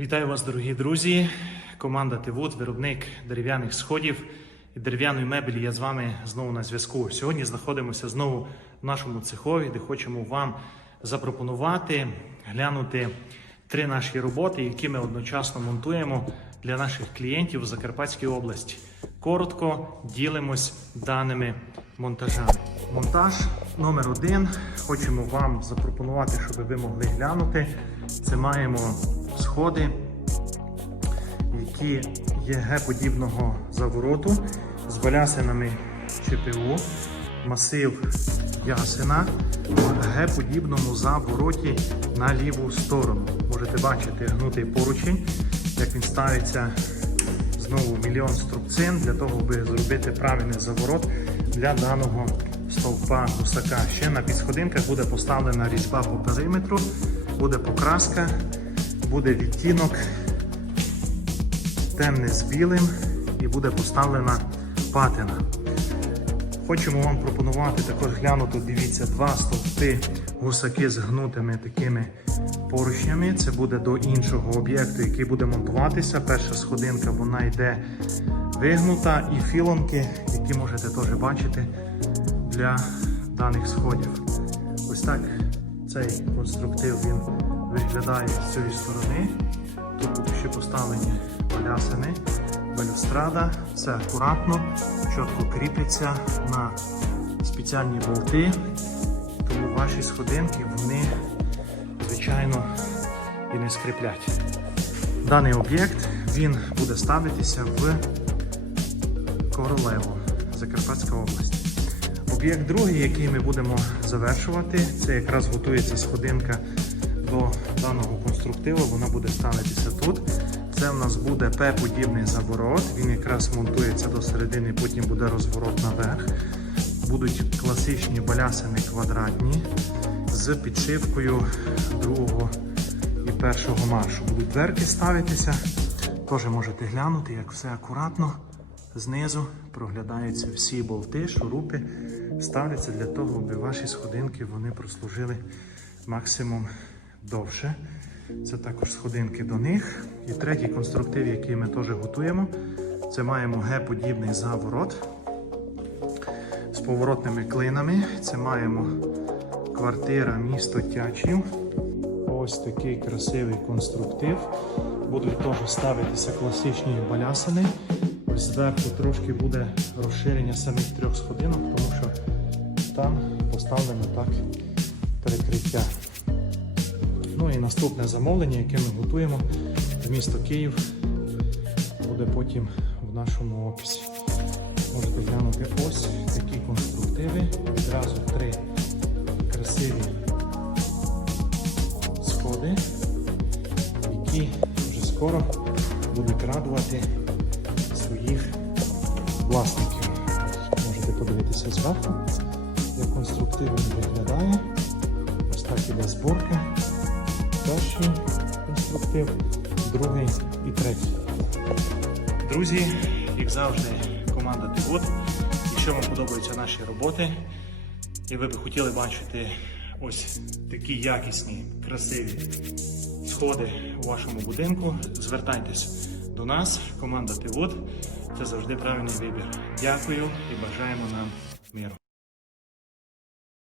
Вітаю вас, дорогі друзі. Команда Тивуд, виробник дерев'яних сходів і дерев'яної мебелі. Я з вами знову на зв'язку. Сьогодні знаходимося знову в нашому цехові, де хочемо вам запропонувати глянути три наші роботи, які ми одночасно монтуємо для наших клієнтів в Закарпатській області. Коротко ділимось даними монтажами. Монтаж номер один. Хочемо вам запропонувати, щоб ви могли глянути. Це маємо сходи, які є Г-подібного завороту з балясинами ЧПУ, масив ясена в Г-подібному завороті на ліву сторону. Можете бачити гнутий поручень, як він ставиться знову мільйон струбцин для того, аби зробити правильний заворот для даного стовпа гусака. Ще на підсходинках буде поставлена різьба по периметру, буде покраска, буде відтінок темне з білим і буде поставлена патина. Хочемо вам пропонувати також глянути, дивіться, два стовпи гусаки з гнутими такими поручнями. Це буде до іншого об'єкту, який буде монтуватися. Перша сходинка вона йде вигнута і філонки, які можете теж бачити для даних сходів. Ось так цей конструктив він виглядає з цієї сторони. Тут ще поставлені балясини, балюстрада, все акуратно, чітко кріпиться на спеціальні болти, тому ваші сходинки вони, звичайно, і не скріплять. Даний об'єкт він буде ставитися в Королеву, Закарпатська область. Об'єкт другий, який ми будемо завершувати, це якраз готується сходинка до даного конструктиву, вона буде ставитися тут. Це в нас буде П-подібний заворот, він якраз монтується до середини, потім буде розворот наверх. Будуть класичні балясини квадратні з підшивкою другого і першого маршу. Будуть дверки ставитися. Теж можете глянути, як все акуратно. Знизу проглядаються всі болти, шурупи, ставляться для того, аби ваші сходинки вони прослужили максимум довше. Це також сходинки до них. І третій конструктив, який ми теж готуємо, це маємо Г-подібний заворот з поворотними клинами. Це маємо квартира місто Тячів. Ось такий красивий конструктив. Будуть теж ставитися класичні балясини. Ось зверху трошки буде розширення самих трьох сходинок, тому що там поставлено так перекриття. Наступне замовлення, яке ми готуємо в місто Київ, буде потім в нашому описі. Можете глянути ось такі конструктиви. Відразу три красиві сходи, які вже скоро будуть радувати своїх власників. Можете подивитися зверху, як конструктив він виглядає. Ось так іде зборка. Перший конструктив, другий і третій. Друзі, як завжди, команда Тивот. Якщо вам подобаються наші роботи, і ви б хотіли бачити ось такі якісні, красиві сходи у вашому будинку, звертайтесь до нас, команда Тивот. Це завжди правильний вибір. Дякую і бажаємо нам миру.